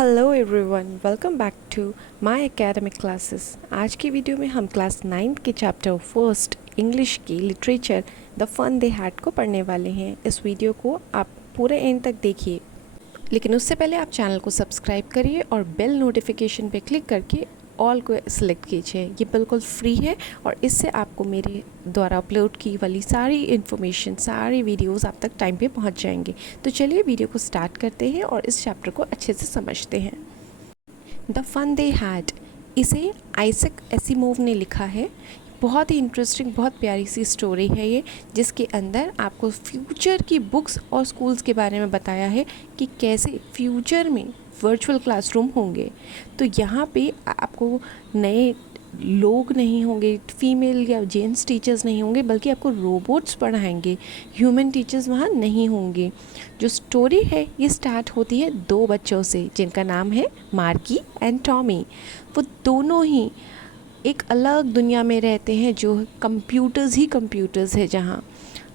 Hello everyone, welcome back to my academic classes. आज की video में हम क्लास 9 के चैप्टर फर्स्ट इंग्लिश की literature the fun they had को पढ़ने वाले हैं। इस वीडियो को आप पूरे एंड तक देखिए, लेकिन उससे पहले आप चैनल को सब्सक्राइब करिए और बेल नोटिफिकेशन पे क्लिक करके ऑल को सिलेक्ट कीजिए। ये बिल्कुल फ्री है और इससे आपको मेरे द्वारा अपलोड की वाली सारी इन्फॉर्मेशन, सारी वीडियोस आप तक टाइम पे पहुंच जाएंगे। तो चलिए वीडियो को स्टार्ट करते हैं और इस चैप्टर को अच्छे से समझते हैं। द फन दे हैड, इसे आइजैक एसिमोव ने लिखा है। बहुत ही इंटरेस्टिंग, बहुत प्यारी सी स्टोरी है ये, जिसके अंदर आपको फ्यूचर की बुक्स और स्कूल्स के बारे में बताया है कि कैसे फ्यूचर में वर्चुअल क्लासरूम होंगे। तो यहाँ पे आपको नए लोग नहीं होंगे, फीमेल या जेंट्स टीचर्स नहीं होंगे, बल्कि आपको रोबोट्स पढ़ाएंगे, ह्यूमन टीचर्स वहाँ नहीं होंगे। जो स्टोरी है ये स्टार्ट होती है दो बच्चों से जिनका नाम है मार्की एंड टॉमी। वो दोनों ही एक अलग दुनिया में रहते हैं जो कंप्यूटर्स ही कंप्यूटर्स है, जहाँ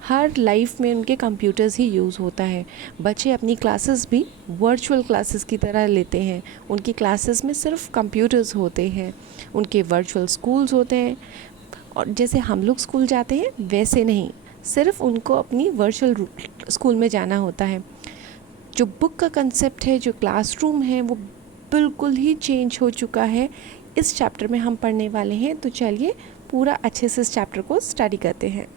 हर लाइफ में उनके कंप्यूटर्स ही यूज़ होता है। बच्चे अपनी क्लासेस भी वर्चुअल क्लासेस की तरह लेते हैं। उनकी क्लासेस में सिर्फ कंप्यूटर्स होते हैं, उनके वर्चुअल स्कूल्स होते हैं। और जैसे हम लोग स्कूल जाते हैं वैसे नहीं, सिर्फ उनको अपनी वर्चुअल स्कूल में जाना होता है। जो बुक का कंसेप्ट है, जो क्लासरूम है, वो बिल्कुल ही चेंज हो चुका है। इस चैप्टर में हम पढ़ने वाले हैं, तो चलिए पूरा अच्छे से इस चैप्टर को स्टडी करते हैं।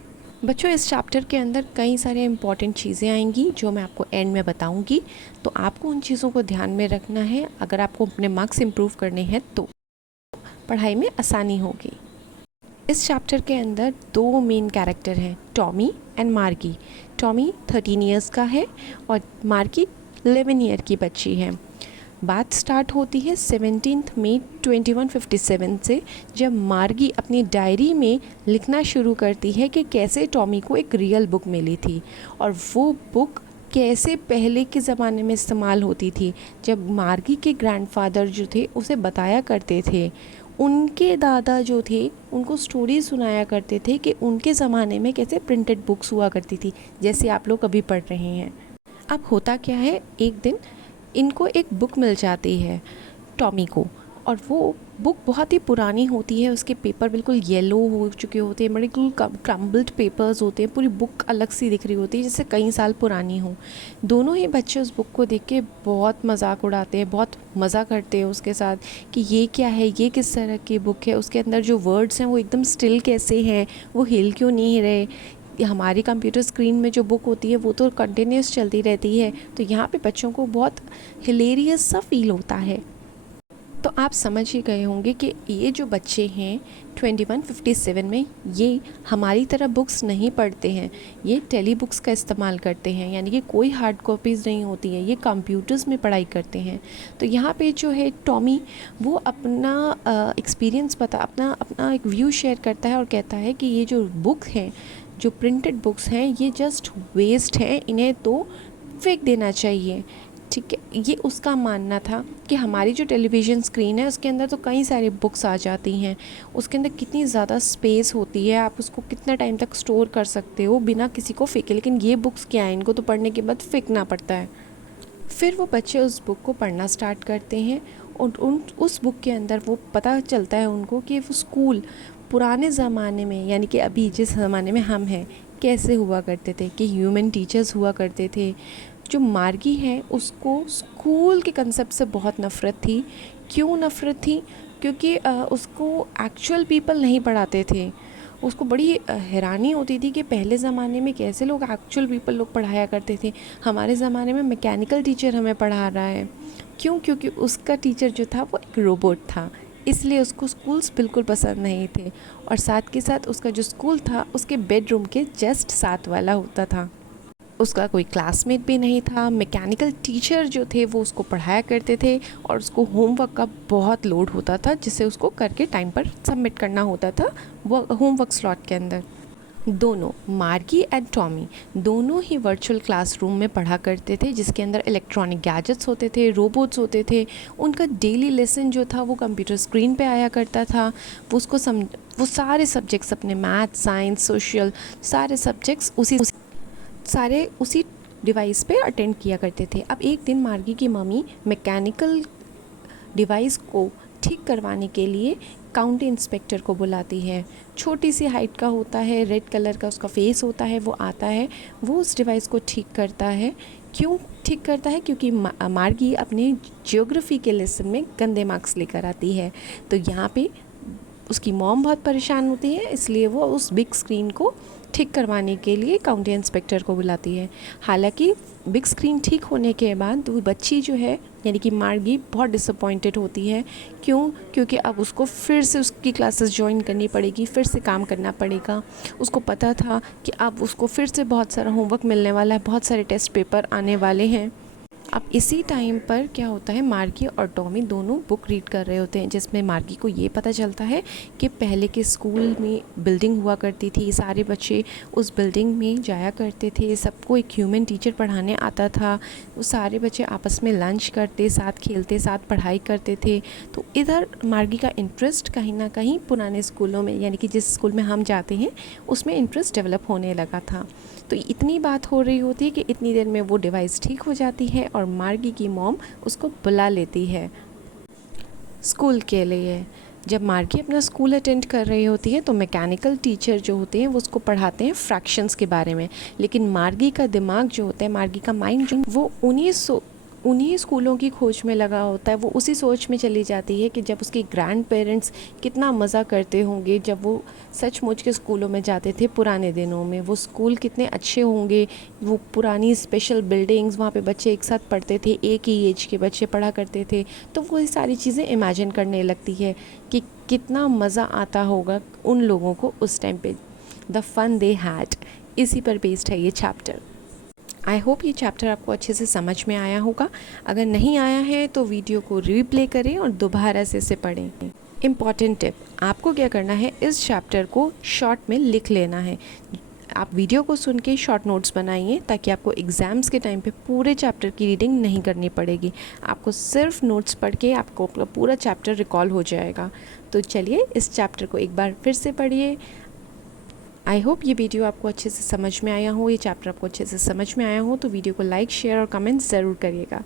बच्चों, इस चैप्टर के अंदर कई सारे इंपॉर्टेंट चीज़ें आएंगी जो मैं आपको एंड में बताऊंगी, तो आपको उन चीज़ों को ध्यान में रखना है अगर आपको अपने मार्क्स इम्प्रूव करने हैं तो पढ़ाई में आसानी होगी। इस चैप्टर के अंदर दो मेन कैरेक्टर हैं, टॉमी एंड मार्गी। टॉमी 13 इयर्स का है और मार्गी 11 ईयर की बच्ची है। बात स्टार्ट होती है 17 मई 2157 से, जब मार्गी अपनी डायरी में लिखना शुरू करती है कि कैसे टॉमी को एक रियल बुक मिली थी और वो बुक कैसे पहले के ज़माने में इस्तेमाल होती थी, जब मार्गी के ग्रैंडफादर जो थे उसे बताया करते थे। उनके दादा जो थे उनको स्टोरी सुनाया करते थे कि उनके ज़माने में कैसे प्रिंटेड बुक्स हुआ करती थी, जैसे आप लोग अभी पढ़ रहे हैं। अब होता क्या है, एक दिन इनको एक बुक मिल जाती है टॉमी को, और वो बुक बहुत ही पुरानी होती है। उसके पेपर बिल्कुल येलो हो चुके होते हैं, बिल्कुल क्रम्बल्ड पेपर्स होते हैं, पूरी बुक अलग सी दिख रही होती है जैसे कई साल पुरानी हो। दोनों ही बच्चे उस बुक को देख के बहुत मजाक उड़ाते हैं, बहुत मज़ा करते हैं उसके साथ कि ये क्या है, ये किस तरह की बुक है, उसके अंदर जो वर्ड्स हैं वो एकदम स्टिल कैसे हैं, वो हिल क्यों नहीं रहे। हमारी कंप्यूटर स्क्रीन में जो बुक होती है वो तो कंटिन्यूस चलती रहती है, तो यहाँ पे बच्चों को बहुत हिलेरियस सा फील होता है। तो आप समझ ही गए होंगे कि ये जो बच्चे हैं 2157 में, ये हमारी तरह बुक्स नहीं पढ़ते हैं, ये टेली बुक्स का इस्तेमाल करते हैं, यानी कि कोई हार्ड कॉपीज़ नहीं होती हैं, ये कंप्यूटर्स में पढ़ाई करते हैं। तो यहाँ पे जो है टॉमी, वो अपना एक्सपीरियंस अपना अपना एक व्यू शेयर करता है और कहता है कि ये जो बुक हैं, जो प्रिंटेड बुक्स हैं, ये जस्ट वेस्ट हैं, इन्हें तो फेंक देना चाहिए। ठीक है, ये उसका मानना था कि हमारी जो टेलीविज़न स्क्रीन है उसके अंदर तो कई सारी बुक्स आ जाती हैं, उसके अंदर कितनी ज़्यादा स्पेस होती है, आप उसको कितना टाइम तक स्टोर कर सकते हो बिना किसी को फेंके, लेकिन ये बुक्स क्या है, इनको तो पढ़ने के बाद फेंकना पड़ता है। फिर वो बच्चे उस बुक को पढ़ना स्टार्ट करते हैं और उस बुक के अंदर वो पता चलता है उनको कि वो स्कूल पुराने ज़माने में, यानी कि अभी जिस ज़माने में हम हैं, कैसे हुआ करते थे, कि ह्यूमन टीचर्स हुआ करते थे। जो मार्गी है उसको स्कूल के कंसेप्ट से बहुत नफ़रत थी। क्यों नफ़रत थी? क्योंकि उसको एक्चुअल पीपल नहीं पढ़ाते थे। उसको बड़ी हैरानी होती थी कि पहले ज़माने में कैसे लोग एक्चुअल पीपल लोग पढ़ाया करते थे, हमारे ज़माने में मैकेनिकल टीचर हमें पढ़ा रहा है। क्यों? क्योंकि उसका टीचर जो था वो एक रोबोट था, इसलिए उसको स्कूल्स बिल्कुल पसंद नहीं थे। और साथ के साथ उसका जो स्कूल था उसके बेडरूम के जस्ट साथ वाला होता था। उसका कोई क्लासमेट भी नहीं था। मैकेनिकल टीचर जो थे वो उसको पढ़ाया करते थे और उसको होमवर्क का बहुत लोड होता था, जिसे उसको करके टाइम पर सबमिट करना होता था वो होमवर्क स्लॉट के अंदर। दोनों मार्गी एंड टॉमी दोनों ही वर्चुअल क्लासरूम में पढ़ा करते थे, जिसके अंदर इलेक्ट्रॉनिक गैजेट्स होते थे, रोबोट्स होते थे। उनका डेली लेसन जो था वो कंप्यूटर स्क्रीन पे आया करता था। वो सारे सब्जेक्ट्स अपने मैथ, साइंस, सोशल, सारे सब्जेक्ट्स उसी डिवाइस पे अटेंड किया करते थे। अब एक दिन मार्गी की मम्मी मैकेनिकल डिवाइस को ठीक करवाने के लिए काउंटी इंस्पेक्टर को बुलाती है। छोटी सी हाइट का होता है, रेड कलर का उसका फेस होता है, वो आता है, वो उस डिवाइस को ठीक करता है। क्यों ठीक करता है? क्योंकि मार्गी अपने ज्योग्राफी के लेसन में गंदे मार्क्स लेकर आती है। तो यहाँ पे उसकी मॉम बहुत परेशान होती है, इसलिए वो उस बिग स्क्रीन को ठीक करवाने के लिए काउंटी इंस्पेक्टर को बुलाती है। हालांकि बिग स्क्रीन ठीक होने के बाद वो बच्ची जो है यानी कि मार्गी बहुत डिसअपॉइंटेड होती है। क्यों? क्योंकि अब उसको फिर से उसकी क्लासेस ज्वाइन करनी पड़ेगी, फिर से काम करना पड़ेगा। उसको पता था कि अब उसको फिर से बहुत सारा होमवर्क मिलने वाला है, बहुत सारे टेस्ट पेपर आने वाले हैं। अब इसी टाइम पर क्या होता है, मार्गी और टॉमी दोनों बुक रीड कर रहे होते हैं, जिसमें मार्गी को ये पता चलता है कि पहले के स्कूल में बिल्डिंग हुआ करती थी, सारे बच्चे उस बिल्डिंग में जाया करते थे, सबको एक ह्यूमन टीचर पढ़ाने आता था, वो सारे बच्चे आपस में लंच करते, साथ खेलते, साथ पढ़ाई करते थे। तो इधर मार्गी का इंटरेस्ट कहीं ना कहीं पुराने स्कूलों में यानी कि जिस स्कूल में हम जाते हैं उसमें इंटरेस्ट डेवलप होने लगा था। तो इतनी बात हो रही होती है कि इतनी देर में वो डिवाइस ठीक हो जाती है और मार्गी की मॉम उसको बुला लेती है स्कूल के लिए। जब मार्गी अपना स्कूल अटेंड कर रही होती है तो मैकेनिकल टीचर जो होते हैं वो उसको पढ़ाते हैं फ्रैक्शंस के बारे में, लेकिन मार्गी का दिमाग जो होता है, मार्गी का माइंड जो वो उन्हीं स्कूलों की खोज में लगा होता है। वो उसी सोच में चली जाती है कि जब उसके ग्रैंड पेरेंट्स कितना मज़ा करते होंगे जब वो सचमुच के स्कूलों में जाते थे पुराने दिनों में, वो स्कूल कितने अच्छे होंगे, वो पुरानी स्पेशल बिल्डिंग्स, वहाँ पे बच्चे एक साथ पढ़ते थे, एक ही एज के बच्चे पढ़ा करते थे। तो वो सारी चीज़ें इमेजिन करने लगती है कि कितना मज़ा आता होगा उन लोगों को उस टाइम पे। द फन दे हैड, इसी पर बेस्ड है ये चैप्टर। आई होप ये चैप्टर आपको अच्छे से समझ में आया होगा। अगर नहीं आया है तो वीडियो को रीप्ले करें और दोबारा से इसे पढ़ें। इम्पॉर्टेंट टिप, आपको क्या करना है, इस चैप्टर को शॉर्ट में लिख लेना है। आप वीडियो को सुन के शॉर्ट नोट्स बनाइए ताकि आपको एग्ज़ाम्स के टाइम पे पूरे चैप्टर की रीडिंग नहीं करनी पड़ेगी। आपको सिर्फ नोट्स पढ़ के आपको पूरा चैप्टर रिकॉल हो जाएगा। तो चलिए इस चैप्टर को एक बार फिर से पढ़िए। आई होप ये वीडियो आपको अच्छे से समझ में आया हो, ये चैप्टर आपको अच्छे से समझ में आया हो। तो वीडियो को लाइक, शेयर और कमेंट ज़रूर करिएगा।